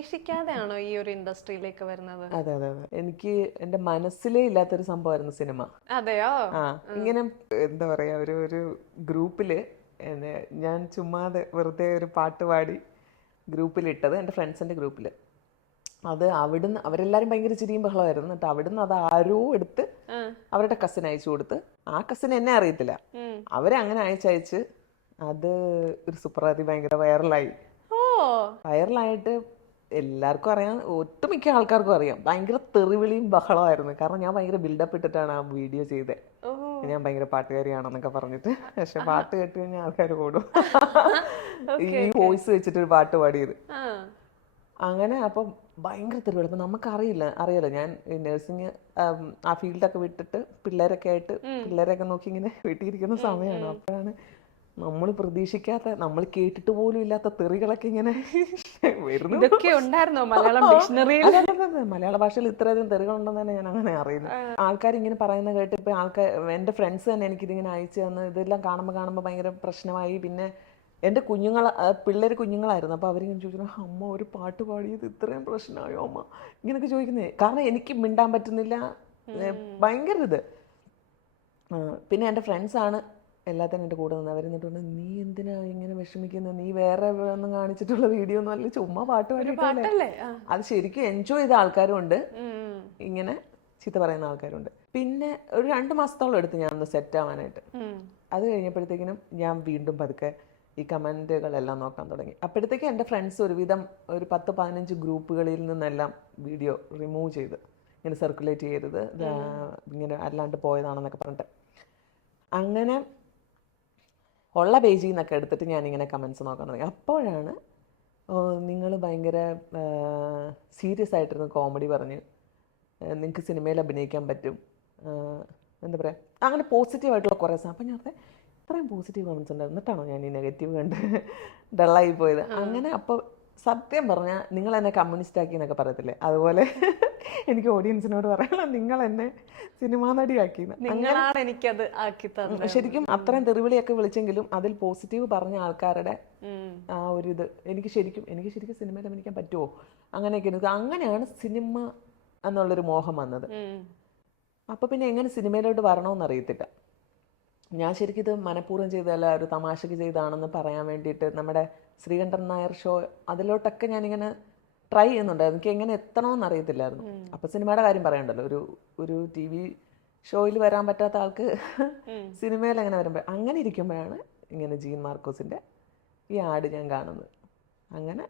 പ്രതീക്ഷിക്കാതെയാണോ ഈ ഒരു ഇൻഡസ്ട്രിയിലേക്ക് വരുന്നത്? അതെ അതെ അതെ, എനിക്ക് എന്റെ മനസ്സിലേ ഇല്ലാത്തൊരു സംഭവമായിരുന്നു സിനിമ. അതെയോ? ആ, ഇങ്ങനെ എന്താ പറയാ, ഒരു ഗ്രൂപ്പില് ഞാൻ ചുമ്മാതെ വെറുതെ ഒരു പാട്ട് പാടി ഗ്രൂപ്പിലിട്ടത്, എൻ്റെ ഫ്രണ്ട്സിന്റെ ഗ്രൂപ്പില്. അത് അവിടുന്ന് അവരെല്ലാരും ഭയങ്കര ചിരിയും ബഹളമായിരുന്നു. എന്നിട്ട് അവിടുന്ന് അത് ആരോ എടുത്ത് അവരുടെ കസിൻ അയച്ചു കൊടുത്ത്, ആ കസിൻ എന്നെ അറിയത്തില്ല, അവരങ്ങനെ അയച്ചയച്ച് അത് ഒരു സുപ്രഭാതി ഭയങ്കര വൈറലായി. ഓ, വൈറലായിട്ട് എല്ലാവർക്കും അറിയാം, ഒട്ടുമിക്ക ആൾക്കാർക്കും അറിയാം. ഭയങ്കര തെറിവിളിയും ബഹളമായിരുന്നു. കാരണം ഞാൻ ഭയങ്കര ബിൽഡപ്പ് ഇട്ടിട്ടാണ് ആ വീഡിയോ ചെയ്തത്. ഓ, ഞാൻ ഭയങ്കര പാട്ടുകാരിയാണെന്നൊക്കെ പറഞ്ഞിട്ട്. പക്ഷെ പാട്ട് കേട്ട് കഴിഞ്ഞാൽ ആൾക്കാർ ഓടും. ഈ വോയിസ് വെച്ചിട്ടൊരു പാട്ട് പാടിയത്. അങ്ങനെ അപ്പം ഭയങ്കര തെരുവുകൾ. അപ്പം അറിയാലോ ഞാൻ നഴ്സിംഗ് ആ ഫീൽഡൊക്കെ വിട്ടിട്ട് പിള്ളേരൊക്കെ നോക്കി ഇങ്ങനെ വീട്ടിയിരിക്കുന്ന സമയമാണ്. അപ്പോഴാണ് നമ്മൾ പ്രതീക്ഷിക്കാത്ത, നമ്മൾ കേട്ടിട്ട് പോലും ഇല്ലാത്ത തെറികളൊക്കെ ഇങ്ങനെ വരുന്നു. ഇതൊക്കെ ഉണ്ടായിരുന്നോ മലയാളം ഡിക്ഷണറിയിൽ? മലയാള ഭാഷയിൽ ഇത്രയധികം തെറികളുണ്ടെന്ന് തന്നെ ഞാൻ അങ്ങനെ അറിയുന്നു. ആൾക്കാർ ഇങ്ങനെ പറയുന്ന കേട്ട് ഇപ്പൊ എൻ്റെ ഫ്രണ്ട്സ് തന്നെ എനിക്കിതിങ്ങനെ അയച്ചു തന്ന്, ഇതെല്ലാം കാണുമ്പോൾ ഭയങ്കര പ്രശ്നമായി. പിന്നെ എൻ്റെ പിള്ളേർ കുഞ്ഞുങ്ങളായിരുന്നു. അപ്പോൾ അവരിങ്ങനെ ചോദിച്ചു, അമ്മ ഒരു പാട്ട് പാടിയത് ഇത്രയും പ്രശ്നമായോ അമ്മ, ഇങ്ങനെയൊക്കെ ചോദിക്കുന്നത്. കാരണം എനിക്ക് മിണ്ടാൻ പറ്റുന്നില്ല, ഭയങ്കര ഇത്. പിന്നെ എൻ്റെ ഫ്രണ്ട്സാണ് എല്ലാത്തിനും എൻ്റെ കൂടെ നിന്ന്. അവരെന്നിട്ടുണ്ട്, നീ എന്തിനാ ഇങ്ങനെ വിഷമിക്കുന്നത്, നീ വേറെ ഒന്നും കാണിച്ചിട്ടുള്ള വീഡിയോ ഒന്നും അല്ല, ചുമ്മാ പാട്ട് പാടിയിട്ടല്ലേ. അത് ശരിക്കും എൻജോയ് ചെയ്ത ആൾക്കാരും ഉണ്ട്, ഇങ്ങനെ ചീത്ത പറയുന്ന ആൾക്കാരുണ്ട്. പിന്നെ ഒരു 2 മാസത്തോളം എടുത്ത് ഞാൻ ഒന്ന് സെറ്റ് ആവാനായിട്ട്. അത് കഴിഞ്ഞപ്പോഴത്തേക്കിനും ഞാൻ വീണ്ടും പതുക്കെ ഈ കമൻറ്റുകളെല്ലാം നോക്കാൻ തുടങ്ങി. അപ്പോഴത്തേക്കും എൻ്റെ ഫ്രണ്ട്സ് ഒരുവിധം ഒരു 10-15 ഗ്രൂപ്പുകളിൽ നിന്നെല്ലാം വീഡിയോ റിമൂവ് ചെയ്ത്, ഇങ്ങനെ സർക്കുലേറ്റ് ചെയ്യരുത്, ഇങ്ങനെ അല്ലാണ്ട് പോയതാണെന്നൊക്കെ പറഞ്ഞിട്ട്. അങ്ങനെ ഉള്ള പേജിൽ നിന്നൊക്കെ എടുത്തിട്ട് ഞാനിങ്ങനെ കമൻസ് നോക്കാൻ തുടങ്ങി. അപ്പോഴാണ് നിങ്ങൾ ഭയങ്കര സീരിയസ് ആയിട്ടിരുന്ന് കോമഡി പറഞ്ഞ് നിങ്ങൾക്ക് സിനിമയിൽ അഭിനയിക്കാൻ പറ്റും, എന്താ പറയുക, അങ്ങനെ പോസിറ്റീവായിട്ടുള്ള കുറേ സാധനം. അപ്പം ഞാൻ ഇത്രയും പോസിറ്റീവ് കമൻസ് ഉണ്ടായിരുന്നു, എന്നിട്ടാണോ ഞാൻ ഈ നെഗറ്റീവ് കണ്ട് ഡള്ളായി പോയത്. അങ്ങനെ അപ്പോൾ സത്യം പറഞ്ഞാൽ നിങ്ങൾ എന്നെ കമ്മ്യൂണിസ്റ്റ് ആക്കി എന്നൊക്കെ പറയത്തില്ലേ, അതുപോലെ എനിക്ക് ഓഡിയൻസിനോട് പറയാനുള്ള, നിങ്ങൾ എന്നെ സിനിമാ നടിയാക്കി. നിങ്ങളാണ് എനിക്കത് ആക്കി തന്നത്. ശരിക്കും അത്രയും തെറിവിളിയൊക്കെ വിളിച്ചെങ്കിലും അതിൽ പോസിറ്റീവ് പറഞ്ഞ ആൾക്കാരുടെ ആ ഒരു ഇത് എനിക്ക് ശരിക്കും സിനിമയിൽ അഭിനയിക്കാൻ പറ്റുമോ അങ്ങനെയൊക്കെ. അങ്ങനെയാണ് സിനിമ എന്നുള്ളൊരു മോഹം വന്നത്. അപ്പൊ പിന്നെ എങ്ങനെ സിനിമയിലോട്ട് വരണമെന്ന് അറിയത്തില്ല. ഞാൻ ശരിക്കും ഇത് മനഃപൂർവ്വം ചെയ്തതല്ല, ഒരു തമാശക്ക് ചെയ്താണെന്ന് പറയാൻ വേണ്ടിയിട്ട് നമ്മുടെ ശ്രീകണ്ഠൻ നായർ ഷോ, അതിലോട്ടൊക്കെ ഞാനിങ്ങനെ ട്രൈ ചെയ്യുന്നുണ്ടായിരുന്നു. എനിക്ക് എങ്ങനെ എത്തണമെന്ന് അറിയത്തില്ലായിരുന്നു. അപ്പൊ സിനിമയുടെ കാര്യം പറയണ്ടല്ലോ, ഒരു TV ഷോയിൽ വരാൻ പറ്റാത്ത ആൾക്ക് സിനിമയിൽ എങ്ങനെ വരുമ്പോൾ. അങ്ങനെ ഇരിക്കുമ്പോഴാണ് ഇങ്ങനെ ജീൻ മാർക്കോസിന്റെ ഈ ആഡ് ഞാൻ കാണുന്നത്. അങ്ങനെ